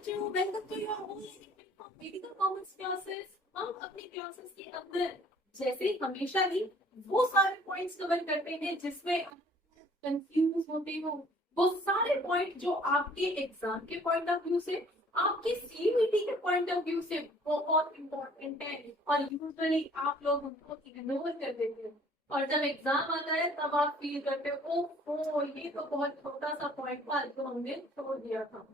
बच्चों, welcome to your online medical commerce classes. हम अपनी क्लासेस के अंदर जैसे हमेशा ही वो सारे पॉइंट्स कवर करते हैं जिसमें कंफ्यूज होते हो। वो सारे पॉइंट जो आपके एग्जाम के पॉइंट ऑफ व्यू से, आपके सीयूईटी के पॉइंट ऑफ व्यू से बहुत इंपॉर्टेंट है और यूजुअली आप लोग उनको इग्नोर कर देते हो। और जब एग्जाम आता है तब आप फील करते हो ओह ये तो बहुत छोटा सा पॉइंट था जो हमने छोड़ दिया था।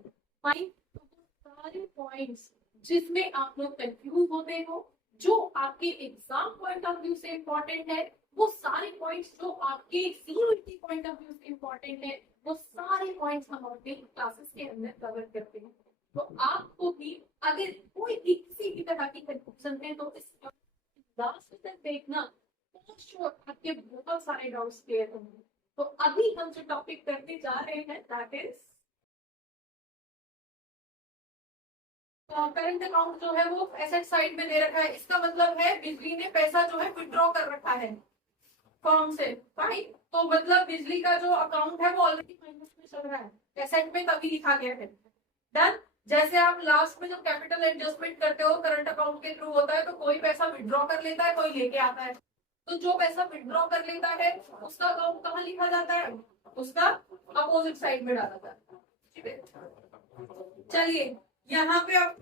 फाइन, तो वो सारे पॉइंट्स जिसमें आप लोग कंफ्यूज होते हो, जो आपके एग्जाम पॉइंट ऑफ व्यू से इम्पोर्टेंट है, वो सारे पॉइंट्स जो आपके सीयूईटी पॉइंट ऑफ व्यू से इम्पोर्टेंट है, वो सारे पॉइंट्स हम अपने क्लासेस के अंदर कवर करते हैं। तो आपको भी अगर कोई भी किसी भी तरह की कंफ्यूजन है तो इस लास्ट तक देखना, श्योर आपके बहुत सारे डाउट्स क्लियर होंगे। तो अभी हम जो टॉपिक करने जा रहे हैं दैट इज करंट अकाउंट जो है वो एसेट साइड में दे रखा है। इसका मतलब है बिजली ने पैसा जो है विड्रॉ कर रखा है फर्म से। फाइन, तो मतलब बिजली का जो अकाउंट है वो ऑलरेडी माइनस में चल रहा है, एसेट में तभी लिखा गया है। डन। जैसे आप लास्ट में जब कैपिटल एडजस्टमेंट करते हो करंट अकाउंट के थ्रू होता है, तो कोई पैसा विड्रॉ कर लेता है, कोई लेके आता है। तो जो पैसा विड्रॉ कर लेता है उसका अकाउंट कहाँ लिखा जाता है, उसका अपोजिट साइड में डाला जाता है। ठीक है, चलिए यहाँ पे अब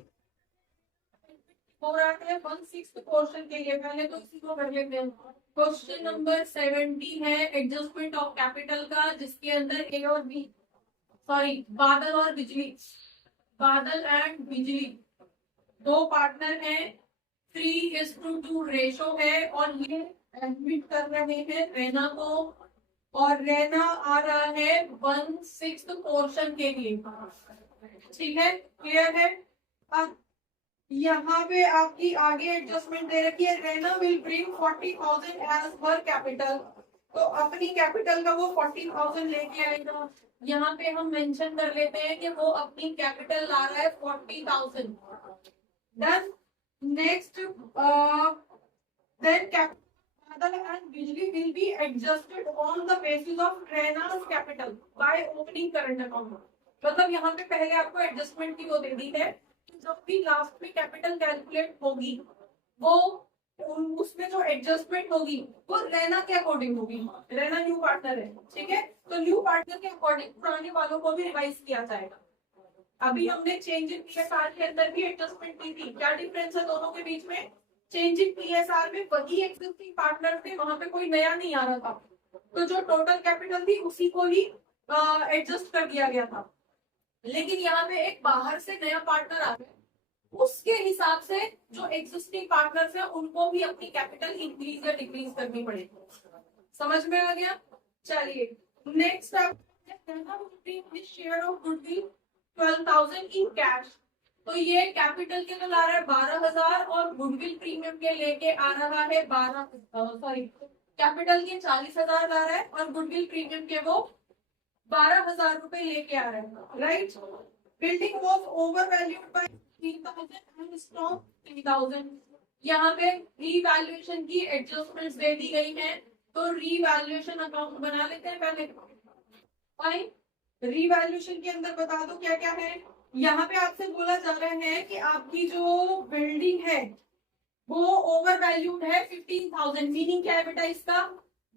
हो रहा है 1/6 क्वेश्चन के लिए। पहले तो इसी को कर लेते हैं। क्वेश्चन नंबर 70 है एडजस्टमेंट ऑफ कैपिटल का, जिसके अंदर ए और बी, सॉरी बादल और बिजली, बादल एंड बिजली दो पार्टनर हैं। 3:2 रेशो है और ये एडमिट कर रहे हैं रैना को, और रैना आ रहा है 1/6 पोर्शन के लिए। ठीक है, क्लियर है। अब यहाँ पे आपकी आगे एडजस्टमेंट दे रखी है, Raina will bring 40,000 as per capital. तो अपनी कैपिटल का वो 40,000 लेके आएगा। यहाँ पे हम मेंशन कर लेते हैं कि वो अपनी कैपिटल ला रहा है 40,000। Done. Next then Badal and Bijli will be adjusted on the basis of रेनास capital by opening current account. मतलब यहाँ पे पहले आपको एडजस्टमेंट की वो दे दी है, जब भी लास्ट में कैपिटल कैलकुलेट होगी वो उसमें जो एडजस्टमेंट होगी वो रैना के अकॉर्डिंग होगी। रैना न्यू पार्टनर है, ठीक है, तो न्यू पार्टनर के अकॉर्डिंग पुराने वालों को भी रिवाइज किया जाएगा। अभी हमने चेंज इन पीएसआर के अंदर भी एडजस्टमेंट की थी। क्या डिफरेंस है दोनों के बीच में? चेंज इन पीएसआर में वही एग्जिस्टिंग पार्टनर थे, वहां पे कोई नया नहीं आ रहा था, तो जो टोटल कैपिटल थी उसी को ही एडजस्ट कर दिया गया था। लेकिन यहाँ पे एक बाहर से नया पार्टनर आ गया, उसके हिसाब से जो एग्जिस्टिंग पार्टनर्स हैं उनको भी अपनी कैपिटल इंक्रीज या डिक्रीज करनी पड़ेगी। समझ में आ गया? चलिए नेक्स्ट आप share of goodwill 12,000 in cash. तो ये कैपिटल के लिए ला रहा है 12,000 और गुडविल प्रीमियम के लेके आ रहा है 12, सॉरी कैपिटल के 40,000 ला रहा है और गुडविल प्रीमियम के वो 12,000 रुपए लेके आ रहा है। Right. Building was over valued bye 3,000 and stock 3,000। यहाँ पे रीवैल्यूएशन की एडजस्टमेंट्स दे दी गई हैं, तो रीवैल्यूएशन अकाउंट बना लेते हैं पहले। फाइन, रीवैल्यूएशन के अंदर बता दो क्या क्या है। यहाँ पे आपसे बोला जा रहा है कि आपकी जो बिल्डिंग है वो ओवर वैल्यूड है 15,000। मीनिंग क्या है बेटा इसका?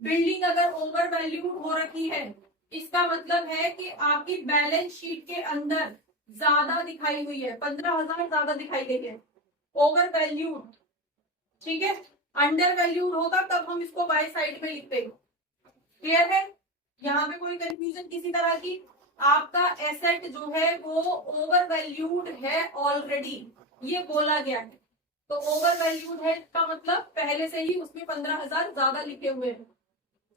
बिल्डिंग अगर ओवर वैल्यूड हो रखी है, इसका मतलब है कि आपकी बैलेंस शीट के अंदर ज्यादा दिखाई हुई है, 15,000 ज्यादा दिखाई गई है, ओवर वैल्यूड। ठीक है, अंडर वैल्यूड होगा तब हम इसको बाय साइड में लिखते हैं। क्लियर है? यहाँ पे कोई कंफ्यूजन किसी तरह की? आपका एसेट जो है वो ओवर वैल्यूड है ऑलरेडी, ये बोला गया है। तो ओवर वैल्यूड है का मतलब पहले से ही उसमें 15,000 ज्यादा लिखे हुए हैं।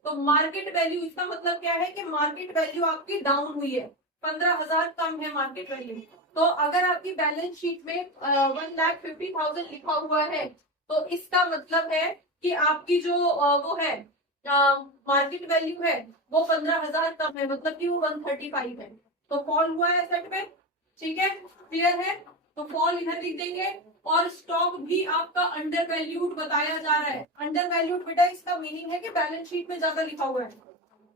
तो मार्केट वैल्यू, इसका मतलब क्या है कि मार्केट वैल्यू आपकी डाउन हुई है, 15,000 कम है मार्केट वैल्यू। तो अगर आपकी बैलेंस शीट में 1,50,000 लिखा हुआ है, तो इसका मतलब है कि आपकी जो वो है मार्केट वैल्यू है वो 15,000 कम है, मतलब कि वो 135 है। तो फॉल हुआ है एसेट में। ठीक है, क्लियर है? तो फॉल इधर लिख देंगे। और स्टॉक भी आपका अंडर वैल्यूड बताया जा रहा है। अंडर वैल्यूड बेटा इसका मीनिंग है कि बैलेंस शीट में ज्यादा लिखा हुआ है।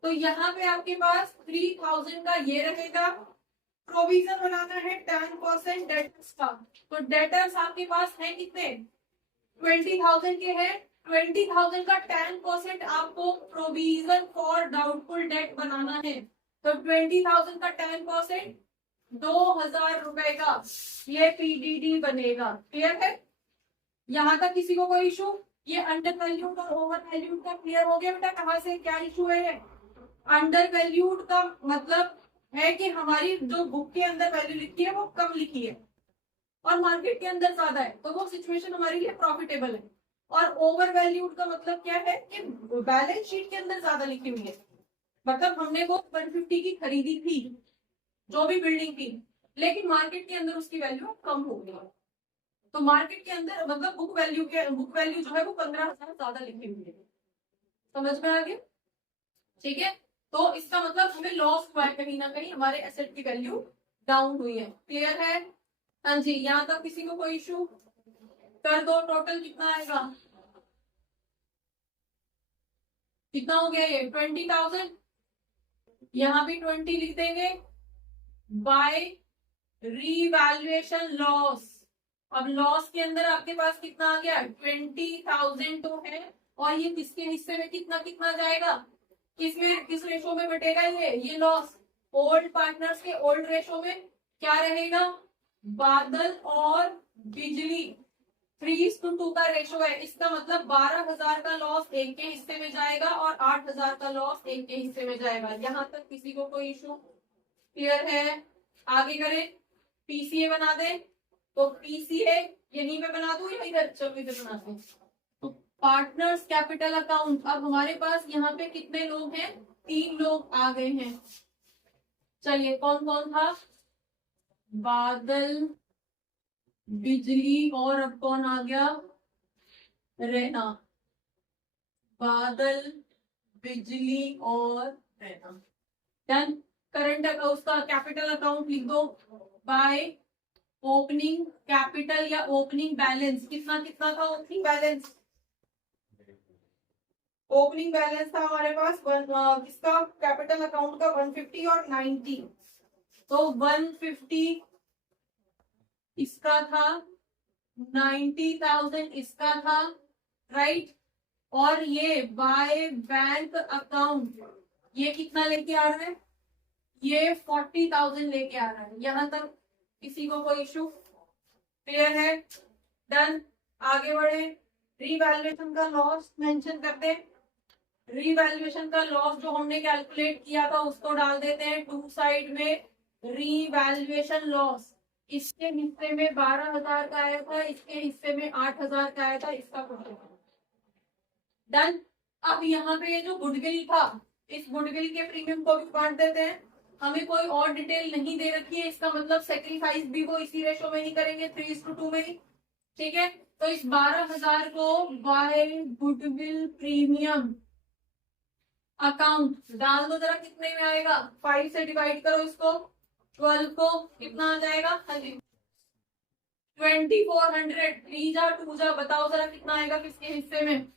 तो यहाँ पे आपके पास 3,000 का ये रहेगा प्रोविजन बनाना है 10% डेटर्स का। तो डेटर्स आपके पास है कितने, 20,000 के हैं। 20,000 का 10% आपको प्रोविजन फॉर डाउटफुल डेट बनाना है। तो 20,000 का 10% 2,000 रुपए का ये पीडीडी बनेगा। क्लियर है, यहां तक किसी को कोई इशू? ये अंडर वैल्यूड और ओवर वैल्यूड का क्लियर हो गया बेटा? कहां से क्या इशू है? अंडर वैल्यूड का मतलब है कि हमारी जो बुक के अंदर वैल्यू लिखी है वो कम लिखी है और मार्केट के अंदर ज्यादा है, तो वो सिचुएशन हमारे लिए प्रॉफिटेबल है। और ओवर वैल्यूड का मतलब क्या है कि बैलेंस शीट के अंदर ज्यादा लिखी हुई है, मतलब हमने वो 150 की खरीदी थी जो भी बिल्डिंग थी, लेकिन मार्केट के अंदर उसकी वैल्यू कम हो गई। तो मार्केट के अंदर मतलब बुक वैल्यू जो है वो 15,000 ज्यादा लिखी हुई है। समझ में आ गया? ठीक है, तो इसका मतलब हमें लॉस हुआ है, कहीं ना कहीं हमारे एसेट की वैल्यू डाउन हुई है। क्लियर है? हाँ जी, यहाँ तक किसी को कोई इशू? कर दो, टोटल कितना आएगा? कितना हो गया ये? 20,000। यहाँ भी 20 लिख देंगे बाय रीवैल्यूएशन लॉस। अब लॉस के अंदर आपके पास कितना आ गया? 20,000 तो है, और ये किसके हिस्से में कितना कितना जाएगा? किस रेशो में बटेगा ये लॉस? ओल्ड पार्टनर्स के ओल्ड रेशो में क्या रहेगा? बादल और बिजली 3:2 का रेशो है। इसका मतलब 12,000 का लॉस एक के हिस्से में जाएगा और 8,000 का लॉस एक के हिस्से में जाएगा। यहाँ तक किसी को कोई इशू? क्लियर है? आगे करें, पीसीए बना दे। तो पीसीए यहीं पे बना दूं या इधर? चलो इधर बनाते हैं। तो पार्टनर्स कैपिटल अकाउंट, अब हमारे पास यहाँ पे कितने लोग हैं? 3 लोग आ गए हैं। चलिए, कौन कौन था? बादल, बिजली, और अब कौन आ गया? रहना। बादल, बिजली और रहना। डन। करंट उसका कैपिटल अकाउंट लिख दो बाय ओपनिंग कैपिटल या ओपनिंग बैलेंस। कितना कितना था ओपनिंग बैलेंस? ओपनिंग बैलेंस था हमारे पास किसका? कैपिटल अकाउंट का 150 और 90। तो 150 इसका था, 90,000 इसका था, राइट। और ये बाय बैंक अकाउंट ये कितना लेके आ रहा है? ये 40,000 लेके आ रहा है। यहां तक किसी को कोई इशू? क्लियर है? डन। आगे बढ़े, रीवैल्यूएशन का लॉस मेंशन करते हैं। रीवैल्यूएशन का लॉस जो हमने कैलकुलेट किया था उसको डाल देते हैं टू साइड में। रीवैल्यूएशन लॉस इसके हिस्से में 12,000 का आया था, इसके हिस्से में 8,000 का आया था, इसका कुछ डन। अब यहाँ पे ये जो गुडविल था, इस गुडविल के प्रीमियम को भी बांट देते हैं। हमें कोई और डिटेल नहीं दे रखी है, इसका मतलब सेक्रीफाइस भी वो इसी रेशो में ही करेंगे, 3:2 में ही। ठीक है, तो इस 12,000 को बाय गुडविल प्रीमियम अकाउंट डाल दो। जरा कितने में आएगा? 5 से डिवाइड करो इसको, 12 को कितना आ जाएगा? हाँ जी, 2400। 3 जा 2 जा, बताओ जरा कितना आएगा किसके हिस्से में?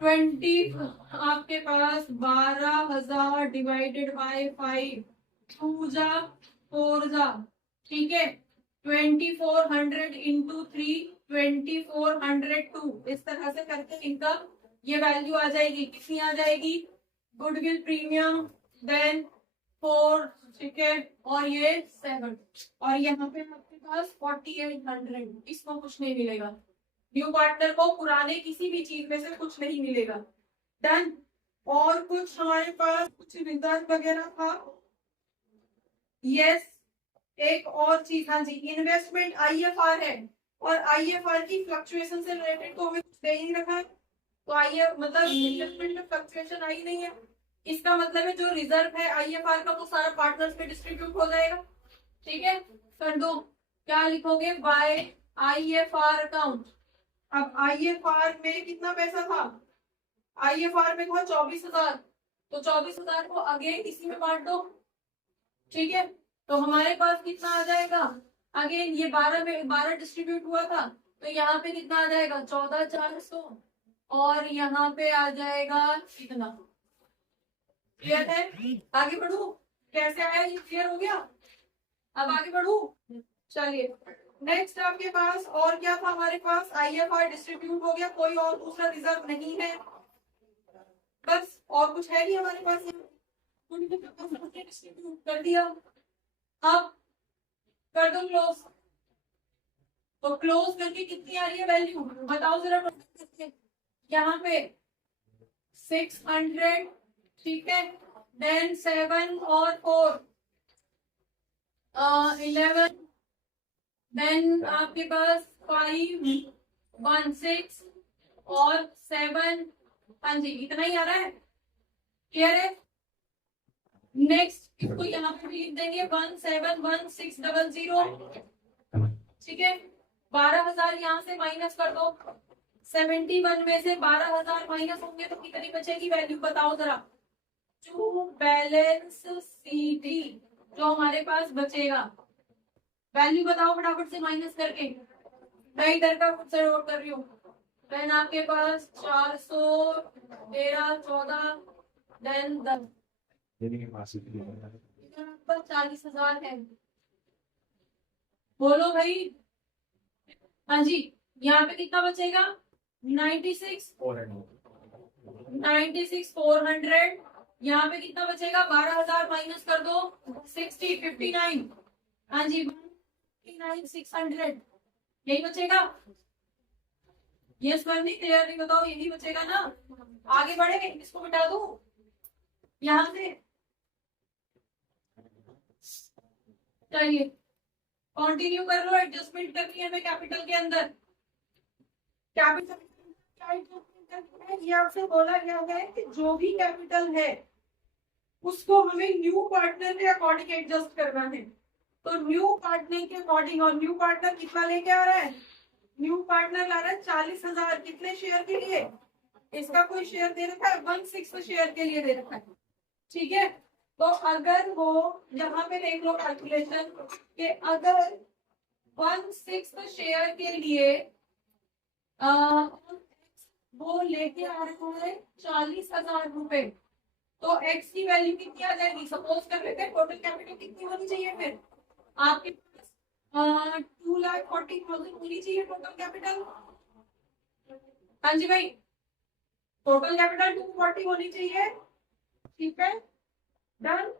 20 आपके पास 12,000 डिवाइडेड बाय 5, 2 जा 4 जा, ठीक है। 2400 इंटू 3, 2402। इस तरह से करके इनका ये वैल्यू आ जाएगी। कितनी आ जाएगी? गुडविल प्रीमियम, देन 4, ठीक है, और ये 7, और यहाँ पे आपके पास 4800। इसको कुछ नहीं मिलेगा, न्यू पार्टनर को पुराने किसी भी चीज में से कुछ नहीं मिलेगा। डन। और कुछ हमारे पास कुछ रिजर्व वगैरह था। यस, एक और चीज, हाँ जी, इन्वेस्टमेंट आईएफआर है, और आईएफआर की फ्लक्चुएशन से रिलेटेड तो हमें कुछ दे ही रखा है। तो आईएफ मतलब इन्वेस्टमेंट में फ्लक्चुएशन आई नहीं है, इसका मतलब है जो रिजर्व है आईएफआर का वो सारा पार्टनर्स में डिस्ट्रीब्यूट हो जाएगा। ठीक है, कर दो। क्या लिखोगे? By IFR account. अब आईएफआर में कितना पैसा था? आईएफआर में था 24,000, तो 24,000 को अगेन इसी में बांट दो। ठीक है, तो हमारे पास कितना आ जाएगा? अगेन ये 12 में 12 डिस्ट्रीब्यूट हुआ था, तो यहाँ पे कितना आ जाएगा? 14,400, और यहाँ पे आ जाएगा कितना? क्लियर है? आगे बढ़ू, कैसे आया ये? क्लियर हो गया? अब आगे बढ़ू, चलिए नेक्स्ट आपके पास और क्या था हमारे पास, IFR डिस्ट्रीब्यूट हो गया, कोई और दूसरा रिजर्व नहीं है, बस और कुछ है नहीं हमारे पास, डिस्ट्रीब्यूट कर दिया। अब कर दो क्लोज, तो क्लोज करके कितनी आ रही है वैल्यू बताओ जरा, यहाँ पे 600, ठीक है, देन 7 और 4 11, देन आपके पास 5 1 6 और 7, हाँ जी इतना ही आ रहा है, क्लियर है। नेक्स्ट इसको यहाँ पे लिख देंगे 171600, ठीक है, 12,000 यहाँ से माइनस कर दो, 71 में से 12,000 माइनस होंगे तो कितनी बचेगी वैल्यू बताओ जरा, टू बैलेंस CD जो हमारे पास बचेगा, वैल्यू बताओ फटाफट से माइनस करके, मैं इधर का खुद से नोट कर रही हूँ, देन आपके पास 413 14 देन 10 40,000 है, बोलो भाई, हाँ जी यहाँ पे कितना बचेगा 96 400, यहाँ पे कितना बचेगा 12,000 माइनस कर दो 60 59, हाँ जी 600 यही बचेगा, ये स्क्वायर नहीं क्लियर नहीं बताओ, यही बचेगा ना, आगे बढ़े इसको मिटा दो यहाँ से, चलिए कंटिन्यू कर लो, एडजस्टमेंट करनी है हमें कैपिटल के अंदर, कैपिटल ये आपसे बोला गया है कि जो भी कैपिटल है उसको हमें न्यू पार्टनर के अकॉर्डिंग एडजस्ट करना है, तो न्यू पार्टनर के अकॉर्डिंग, और न्यू पार्टनर कितना लेके आ रहा है, न्यू पार्टनर ला रहा है 40,000, कितने शेयर के लिए, इसका कोई शेयर दे रखा है 1/6 शेयर के लिए दे रखा है, ठीक है, तो अगर वो यहाँ पे देख लो कैलकुलेशन कि अगर 1/6 शेयर के लिए वो लेके आ रहा है 40,000 रुपए, तो एक्स की वैल्यू कितनी आ जाएगी, सपोज कर लेते हैं टोटल कैपिटल कितनी होनी चाहिए, फिर आपके पास 2,40,000 होनी चाहिए टोटल कैपिटल, हाँ जी भाई टोटल कैपिटल 240 होनी चाहिए, ठीक है डन,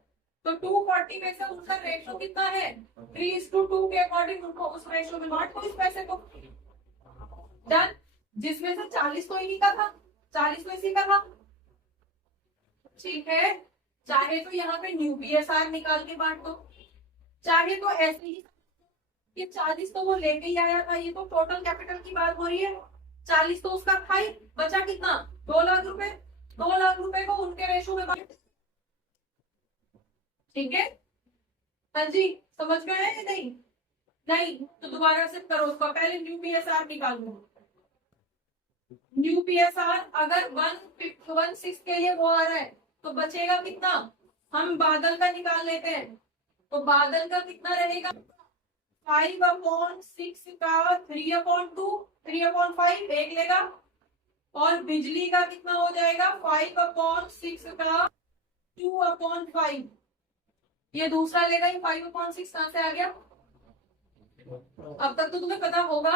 तो 240 में से उसका रेशो कितना है 3:2 के अकॉर्डिंग उनको उस रेशो में बांट दो इस पैसे को, डन, जिसमें से 40 तो इन्हीं का था, 40 तो इसी का था, ठीक है, चाहे तो यहाँ पे न्यू PSR निकाल के बांट दो, चाहे तो ऐसे ही, ये 40 तो वो लेके ही आया था, ये तो टोटल कैपिटल की बात हो रही है, 40 तो उसका था ही, बचा कितना 2 लाख रुपए, 2 लाख रुपए को उनके रेशो में बांट, ठीक है, हाँ जी समझ में आया या नहीं, नहीं तो दोबारा से करो उसका, पहले न्यू PSR निकाल लो, न्यू PSR अगर 1/6 के लिए वो आ रहा है तो बचेगा कितना, हम बादल का निकाल लेते हैं, तो बादल का कितना रहेगा 5/6 का 3/2 3/5 एक लेगा, और बिजली का कितना हो जाएगा 5/6 का 2/5, ये दूसरा लेगा, ये 5/6 कहां से आ गया, अब तक तो तुम्हें पता होगा,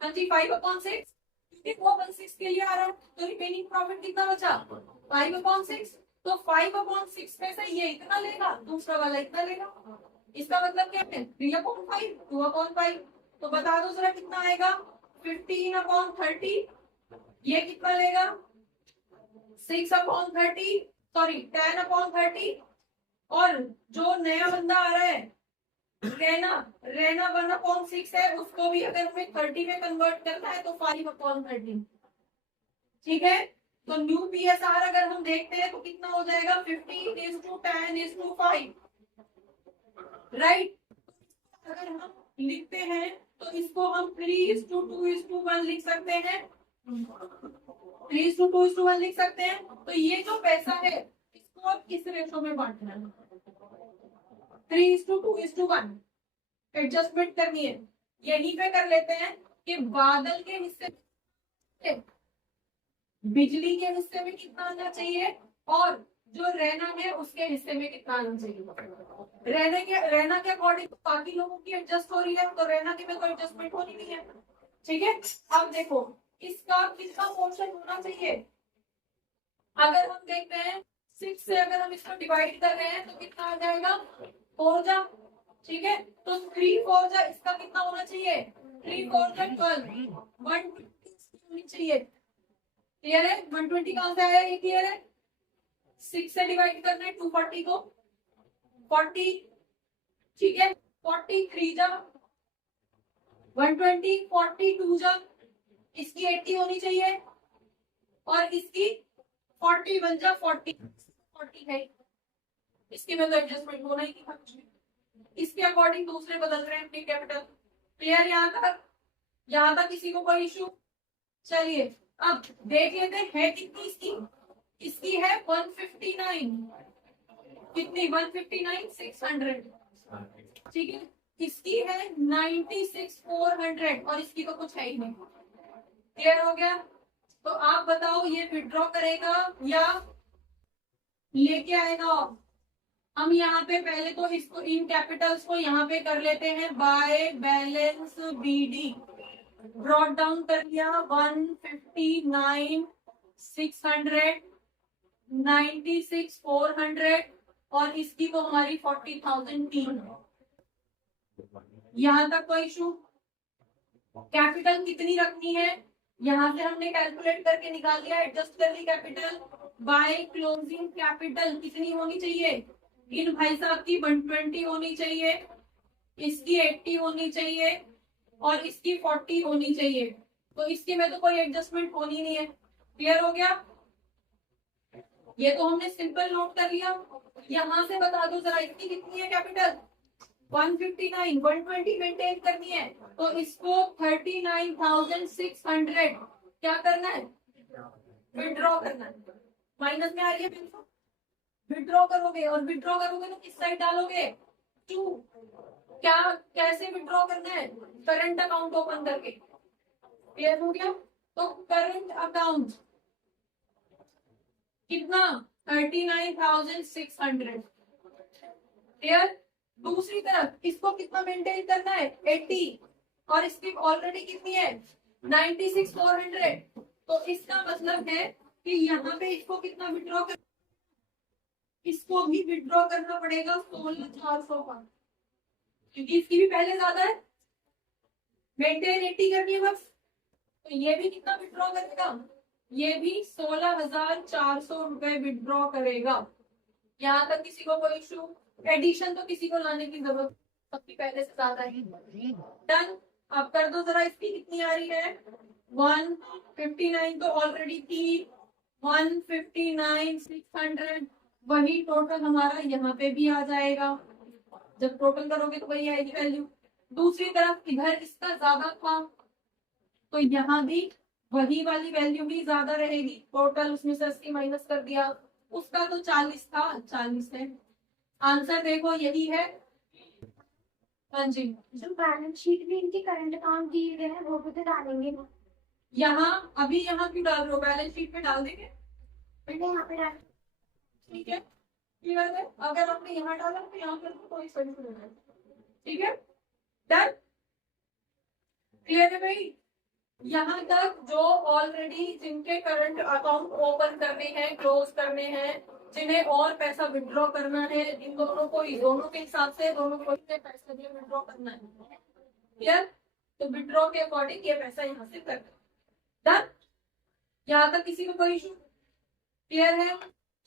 हाँ जी 5/6, क्योंकि वो 1/6 के लिए आ रहा है, तो रिमेनिंग प्रॉफिट कितना बचा 5/6, तो 5/6 में से ये इतना लेगा, दूसरा वाला इतना लेगा, इसका मतलब क्या है 3/5 2/5, तो बता दो जरा कितना आएगा 15/30, ये कितना लेगा 6/30, सॉरी 10/30, और जो नया बंदा आ रहा है रेना 1/6 है, उसको भी अगर हमें 30 में कन्वर्ट करना है तो 5/30, ठीक है, तो न्यू PSR अगर हम देखते हैं तो कितना हो जाएगा 15:10:5, राइट, अगर हम लिखते हैं तो इसको हम 3:2:1 लिख सकते हैं, 3:2:1 लिख सकते हैं, तो ये जो पैसा है इसको अब किस रेशो में बांटना है 3:2:1, एडजस्टमेंट करनी है, यहीं पे कर लेते हैं कि बादल के हिस्से बिजली के हिस्से में कितना आना चाहिए और जो रैना है उसके हिस्से में कितना आना चाहिए। रैना के अकॉर्डिंग बाकी लोगों की एडजस्ट हो रही है, तो रैना की में कोई एडजस्टमेंट होनी नहीं है। ठीक है, अब देखो इसका कितना पोर्शन होना चाहिए। अगर हम देखते हैं 6 से अगर हम इसको डिवाइड कर रहे हैं तो कितना आ जाएगा 4 जा। ठीक है, तो 3 4 जा इसका कितना होना चाहिए 3 4 जा 12 120 होनी चाहिए। क्लियर है, 120 कहां से आया ये क्लियर है। 6 से डिवाइड करना है 240 को 40। ठीक है, 43 जा 120 42 जा इसकी 80 होनी चाहिए और इसकी 41 जा 40 है। इसकी में तो एडजस्टमेंट होना ही नहीं था कुछ भी। इसके अकॉर्डिंग दूसरे बदल रहे हैं अपनी कैपिटल। क्लियर यहाँ तक किसी को कोई इशू। चलिए अब देख लेते हैं कितनी इसकी है 159 कितनी 159 600। ठीक है, इसकी है 96 400 और इसकी तो कुछ है ही नहीं। क्लियर हो गया, तो आप बताओ ये विड्रॉ करेगा या लेके आएगा। हम यहाँ पे पहले तो इसको इन कैपिटल्स को यहाँ पे कर लेते हैं by balance BD. Brought down कर लिया 159 600 96 400 और इसकी तो हमारी 40,000 तीन है। यहाँ तक कोई इशू। कैपिटल कितनी रखनी है यहाँ से हमने कैलकुलेट करके निकाल लिया, एडजस्ट कर ली कैपिटल बाय क्लोजिंग कैपिटल कितनी होनी चाहिए। इन भाई साहब की 120 होनी चाहिए, इसकी 80 होनी चाहिए और इसकी 40 होनी चाहिए। तो इसकी में तो कोई एडजस्टमेंट होनी नहीं है। क्लियर हो गया, ये तो हमने सिंपल नोट कर लिया। यहां से बता दो जरा इसकी कितनी है कैपिटल 159 120 मेंटेन करनी है तो इसको 39,600 क्या करना है विड्रॉ करना है। माइनस में आ रही है पेंसिल, विड्रॉ करोगे और विड्रॉ करोगे तो किस साइड डालोगे 2। क्या कैसे विड्रॉ करना है करंट अकाउंट ओपन करके। क्लियर हो गया, तो करंट अकाउंट कितना 39,600। क्लियर, दूसरी तरफ इसको कितना मेंटेन करना है 80 और इसकी ऑलरेडी कितनी है 96 400। तो इसका मतलब है कि यहाँ पे इसको कितना विड्रॉ कर, इसको भी विड्रॉ करना पड़ेगा 16,400 का, क्योंकि इसकी भी पहले ज्यादा है। मेंटेन 80 करनी है बस, तो ये भी कितना विड्रॉ करेगा ये भी 16,400 रुपए विड्रॉ करेगा। यहाँ तक किसी को कोई इशू। एडिशन तो किसी को लाने की जरूरत सबकी पहले से ज्यादा है। डन, अब कर दो जरा इसकी कितनी आ रही है 159 तो ऑलरेडी थी 159 600 वही टोटल हमारा यहाँ पे भी आ जाएगा। जब टोटल करोगे तो वही आएगी वैल्यू। दूसरी तरफ इधर इसका ज्यादा था तो यहाँ भी वही वाली वैल्यू भी ज्यादा रहेगी। टोटल उसमें से 80 माइनस कर दिया, उसका तो 40 था 40 है। आंसर देखो यही है। हाँ जी, जो बैलेंस शीट में इनके करंट अकाउंट दिए गए हैं वो भी तो डालेंगे ना। यहाँ अभी यहाँ क्यों डाल रहे हो बैलेंस शीट में डाल देंगे मैंने यहाँ पे डाल। ठीक है, क्लियर है। अगर आपने यहाँ डाला तो यहाँ पर कोई सोल्यूशन नहीं है। ठीक है, डन, क्लियर है भाई। यहाँ तक जो ऑलरेडी जिनके करंट अकाउंट ओपन करने हैं क्लोज करने हैं, जिन्हें और पैसा विड्रॉ करना है, इन दोनों को दोनों के हिसाब से दोनों को पैसा दिए विड्रॉ करना है। क्लियर, तो विड्रॉ के अकॉर्डिंग ये पैसा यहाँ से कर डन। यहाँ तक किसी को कोई इशू। क्लियर है,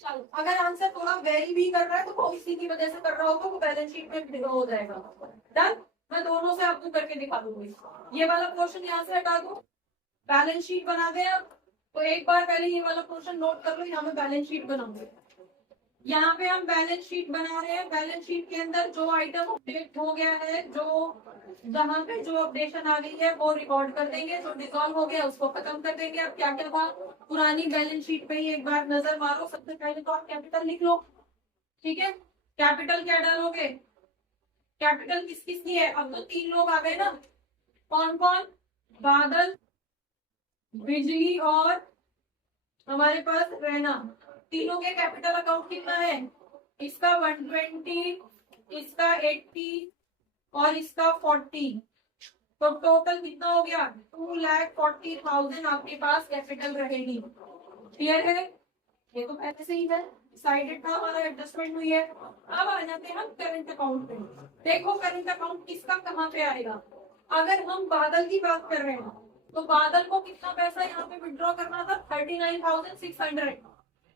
चलो अगर आंसर थोड़ा वेरी भी कर रहा है तो वो इसी की वजह से कर रहा होगा, वो बैलेंस शीट में हो जाएगा। डन, मैं दोनों से आपको करके दिखा दूंगी। ये वाला पोर्शन यहाँ से हटा दो, बैलेंस शीट बना दे आप। तो एक बार पहले ये वाला पोर्शन नोट कर लो, यहाँ मैं बैलेंस शीट बनाऊंगी। यहाँ पे हम बैलेंस शीट बना रहे हैं। बैलेंस शीट के अंदर जो आइटम अपडेट हो गया है, जो जहाँ पे जो अपडेशन आ गई है वो रिकॉर्ड कर देंगे, जो डिसॉल्व हो गया उसको खत्म कर देंगे। अब क्या क्या था पुरानी बैलेंस शीट पे ही एक बार नजर मारो। सबसे पहले तो आप कैपिटल लिख लो। ठीक है, कैपिटल क्या डालोगे, कैपिटल किस किस की है। अब तो 3 लोग आ गए ना, कौन कौन, बादल, बिजली और हमारे पास रहना, तीनों के कैपिटल अकाउंट कितना है, इसका 120, इसका 80 और इसका 40, तो टोटल कितना हो गया 2,40,000 आपके पास कैपिटल रहेगी। क्लियर है, ये तो पहले से ही है डिसाइडेड था, हमारा एडजस्टमेंट हुई है। अब आ जाते हैं हम करंट अकाउंट पे। देखो करंट अकाउंट किसका कहाँ पे आएगा, अगर हम बादल की बात कर रहे हैं तो बादल को कितना पैसा यहाँ पे विड्रॉ करना था 39,600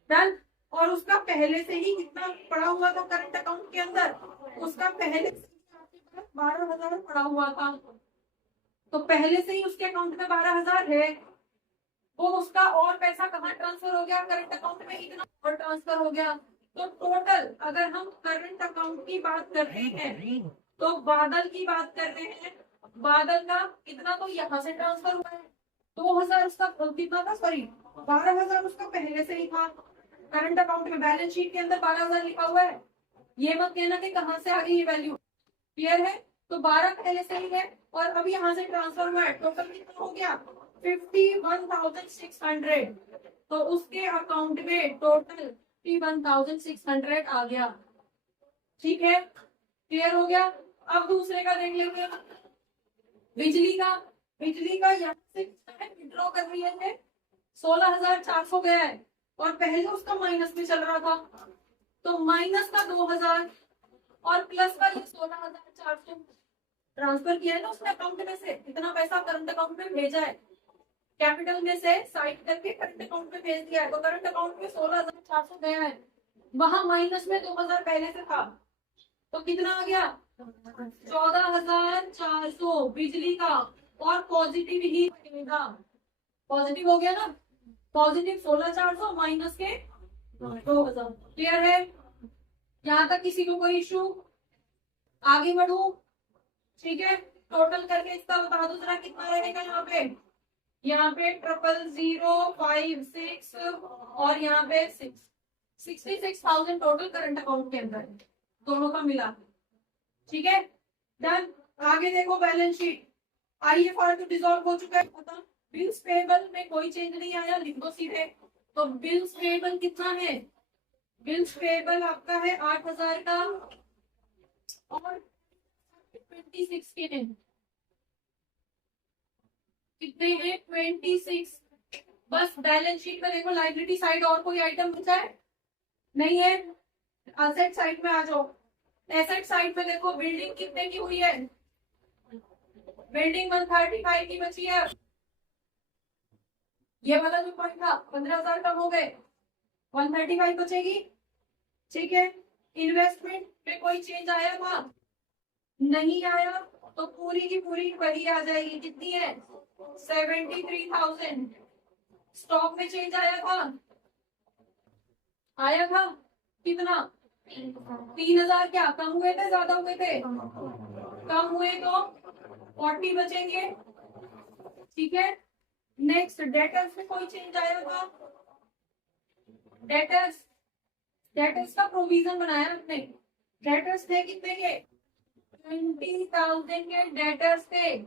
डन, और उसका पहले से ही कितना पड़ा हुआ था करंट अकाउंट के अंदर, उसका पहले से ही आपके पास 12,000 पड़ा हुआ था, तो पहले से ही उसके अकाउंट में 12,000 है, वो उसका और पैसा कहाँ ट्रांसफर हो गया करंट अकाउंट में, इतना और ट्रांसफर हो गया। तो टोटल अगर हम करंट अकाउंट की बात कर रहे हैं तो बादल की बात कर रहे हैं, बादल का कितना तो यहाँ से ट्रांसफर हुआ है 2,000, उसका कितना था सॉरी 12,000 उसका पहले से ही था करंट अकाउंट में, बैलेंस शीट के अंदर 12,000 लिखा हुआ है, ये मत कहना कि कहाँ से आ गई ये वैल्यू। क्लियर है, तो 12 पहले से ही है और अब यहाँ से ट्रांसफर हुआ है, टोटल कितना हो गया 51,600, तो उसके अकाउंट में टोटल 51,600 आ गया। ठीक है, क्लियर हो गया। अब दूसरे का देख लेंगे, बिजली का। बिजली का यहाँ से विड्रॉ कर रही है 16,400 गया है और पहले उसका माइनस में चल रहा था, तो माइनस का 2,000 और प्लस का ये 16,400 ट्रांसफर किया है ना उसने अकाउंट में से, इतना पैसा करंट अकाउंट में भेजा है, कैपिटल में से साइड करके करंट अकाउंट में भेज दिया है, तो करंट अकाउंट में 16,400 गया है, वहां माइनस में 2,000 पहले से था, तो कितना आ गया 14,400 बिजली का, और पॉजिटिव ही रहेगा, पॉजिटिव हो गया ना, पॉजिटिव 16,400 माइनस के 2,000। क्लियर है, यहाँ तक किसी को कोई इशू, आगे बढ़ू। ठीक है, टोटल करके इसका बता दो जरा कितना रहेगा यहाँ पे 00,056 और यहाँ पे 66,000 टोटल करंट अकाउंट के अंदर दोनों का मिला। ठीक है, डन। आगे देखो बैलेंस शीट, IFR तो डिसॉल्व हो चुका है, पता बिल्स पेबल में कोई चेंज नहीं आया, लिख दो सीधे। तो बिल्स पेबल कितना है, बिल्स पेबल आपका है 8,000 का और 26 के हैं, कितने हैं 26। बस बैलेंस शीट में देखो लाइबिलिटी साइड और कोई आइटम बचा है नहीं है, एसेट साइड में आ जाओ। एसेट साइड में देखो बिल्डिंग कितने की हुई है, बिल्डिंग 135 की बची है, ये वाला जो पॉइंट था 15,000 कम हो गए, 135 बचेगी। ठीक है, इन्वेस्टमेंट में कोई चेंज आया था नहीं आया, तो पूरी की पूरी वही आ जाएगी, कितनी है 73,000। स्टॉक में चेंज आया था कितना 3,000, क्या कम हुए थे ज्यादा हुए थे, कम हुए तो 40 बचेंगे। ठीक है, नेक्स्ट डेटर्स में कोई चेंज आया था, डेटर्स का प्रोविजन बनाया हमने, डेटर्स थे कितने के 20,000 के डेटर्स थे,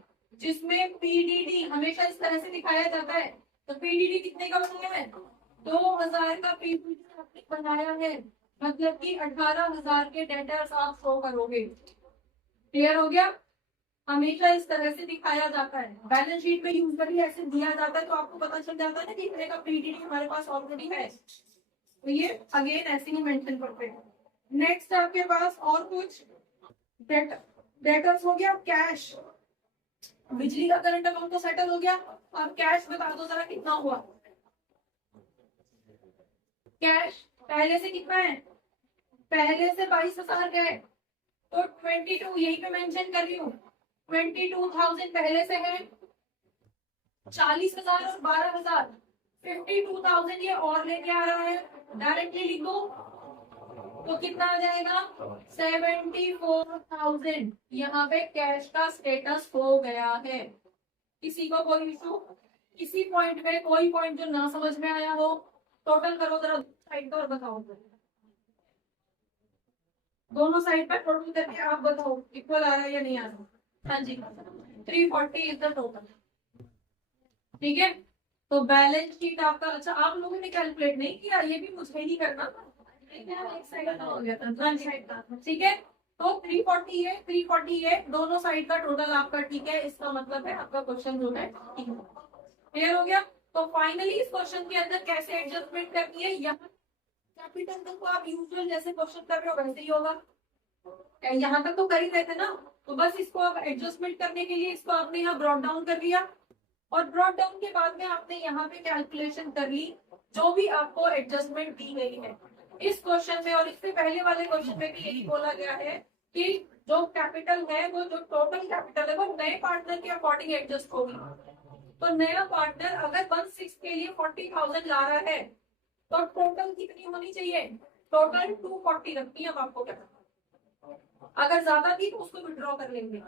जिसमें पीडीडी हमेशा इस तरह से दिखाया जाता है, तो पीडीडी कितने का बनाया है 2,000 का पीडीडी आपने बनाया है, मतलब कि 18,000 के डेटर्स आप शो करोगे। क्लियर हो गया, हमेशा इस तरह से दिखाया जाता है, बैलेंस शीट में यूजुअली ऐसे दिया जाता है, तो आपको पता चल जाता है ना कि इतने का पीडीडी हमारे पास ऑलरेडी है, तो ये अगेन ऐसे ही मेंशन करते हैं। नेक्स्ट आपके पास और कुछ डेटर्स हो गया, कैश, बिजली का करंट अकाउंट तो सेटल हो गया, अब कैश बता दो जरा कितना हुआ। कैश पहले से कितना है, पहले से 22,000 गए, तो 22 यही पे मेंशन कर रही हूँ, 22,000 पहले से है, 40,000 और 12,000 52,000 ये और लेके आ रहा है, डायरेक्टली लिख दो तो कितना आ जाएगा 74,000। यहाँ पे कैश का स्टेटस हो गया है। किसी को कोई इशू, किसी पॉइंट में कोई पॉइंट जो ना समझ में आया हो, टोटल करो जरा साइड पर और बताओ, दोनों साइड पर टोटल करके आप बताओ इक्वल आ रहा है या नहीं आ रहा। हाँ जी, 340 इज द टोटल। ठीक है, तो बैलेंस शीट आपका, अच्छा आप लोगों ने कैलकुलेट नहीं किया, ये भी मुझे ही करना था, एक साइड का हो गया था, वन साइड का, ठीक है। तो 340 है, 340 है, दोनों साइड का टोटल आपका ठीक है, इसका मतलब है आपका क्वेश्चन जो है क्लियर हो गया। तो फाइनली इस क्वेश्चन के अंदर कैसे एडजस्टमेंट करनी है, यहाँ कैपिटल तक तो आप यूजुअल जैसे क्वेश्चन कर रहे हो वैसे ही होगा, यहाँ तक तो कर ही रहे थे ना, तो बस इसको अब एडजस्टमेंट करने के लिए इसको आपने यहाँ ब्रॉड डाउन कर लिया, और ब्रॉड डाउन के बाद में आपने यहाँ पे कैलकुलेशन कर ली जो भी आपको एडजस्टमेंट दी गई है इस क्वेश्चन में, और इससे पहले वाले क्वेश्चन में भी यही बोला गया है कि जो कैपिटल है वो जो टोटल कैपिटल है वो नए पार्टनर के अकॉर्डिंग एडजस्ट होगी। तो नया पार्टनर अगर 1/6 के लिए 40,000 ला रहा है तो टोटल कितनी होनी चाहिए, टोटल 240 रखनी है। अब आपको क्या अगर ज्यादा थी तो उसको विड्रॉ कर लेंगे,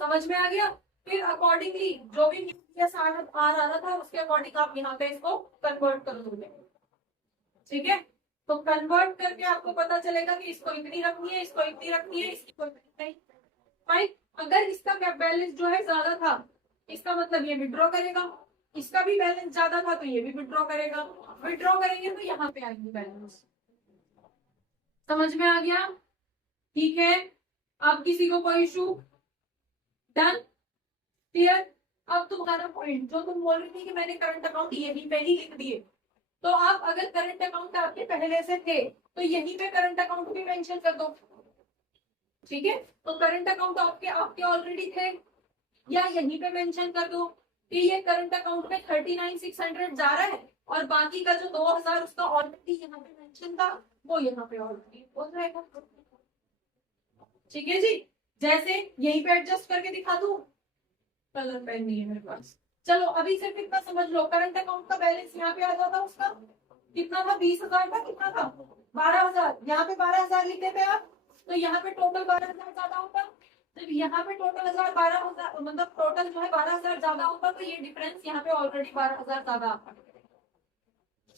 समझ में आ गया। फिर अकॉर्डिंगली जो भी आ रहा था उसके अकॉर्डिंग आप यहाँ पे इसको कन्वर्ट कर दोगे, ठीक है। तो कन्वर्ट करके आपको पता चलेगा कि इसको इतनी रखनी है, इसको इतनी रखनी है, इसको इतनी नहीं। फाइन, अगर इसका बैलेंस जो है ज्यादा था इसका मतलब ये विड्रॉ करेगा, इसका भी बैलेंस ज्यादा था तो ये भी विड्रॉ करेगा, विड्रॉ करेंगे तो यहाँ पे आएंगे बैलेंस, समझ में आ गया, ठीक है। अब किसी को कोई इशू, डन, क्लियर। अब तुम्हारा पॉइंट जो तुम बोल रही थी कि मैंने करंट अकाउंट यही पे ही लिख दिए, तो आप अगर करंट अकाउंट आपके पहले से थे तो यहीं पे करंट अकाउंट भी मेंशन कर दो, ठीक है। तो करंट अकाउंट आपके आपके ऑलरेडी थे, या यहीं पे मेंशन कर दो कि ये करंट अकाउंट में 39,600 जा रहा है और बाकी का जो 2,000 उसका ऑलरेडी यहाँ पे मेंशन था वो यहाँ पे ऑलरेडी हो जाएगा, ठीक है जी। जैसे यहीं पे एडजस्ट करके दिखा दूं, कलर पेन नहीं है मेरे पास, चलो अभी सिर्फ इतना समझ लो, करंट अकाउंट का बैलेंस यहाँ पे आ जाता उसका कितना था, 20,000 था, कितना था 12,000, यहाँ पे 12,000 लिखे थे आप, तो यहाँ पे टोटल 12,000 ज्यादा होता, तो यहाँ पे टोटल 12,000 मतलब टोटल जो है 12,000 ज्यादा होता, तो ये डिफरेंस यहाँ पे ऑलरेडी 12,000 ज्यादा आता,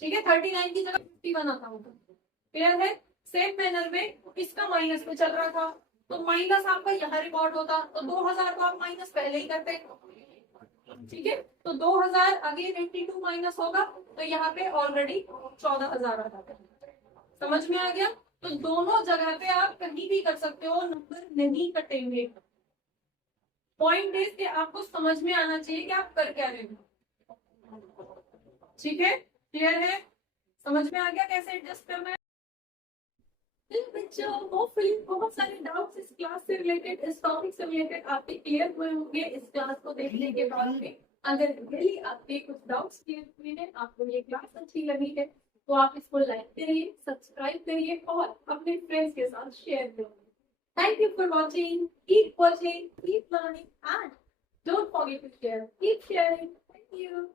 ठीक है। 39 की जगह 51 आता होगा, क्लियर है। सेम मैनर में इसका माइनस में चल रहा था तो माइनस आपका यहाँ रिकॉर्ड होता, तो 2,000 को आप माइनस पहले ही करते, ठीक है। तो 2,000 अगेन 82 माइनस होगा तो यहाँ पे ऑलरेडी 14,000 आ जाता है, समझ में आ गया। तो दोनों जगह पे आप कहीं भी कर सकते हो, नंबर नहीं कटेंगे। पॉइंट इज कि आपको समझ में आना चाहिए कि आप कर क्या रहे हो, ठीक है, क्लियर है, समझ में आ गया कैसे एडजस्ट करना है। बच्चों होपफुली बहुत सारे डाउट्स इस क्लास से रिलेटेड, इस टॉपिक से रिलेटेड आपके क्लियर हुए होंगे इस क्लास को देखने के बाद में। अगर रियली आपके कुछ डाउट्स क्लियर हुए हैं, आपको ये क्लास अच्छी लगी है, तो आप इसको लाइक करिए, सब्सक्राइब करिए और अपने फ्रेंड्स के साथ शेयर करिए। Thank you for watching. Keep watching, keep learning, and don't forget to share. Keep sharing. Thank you.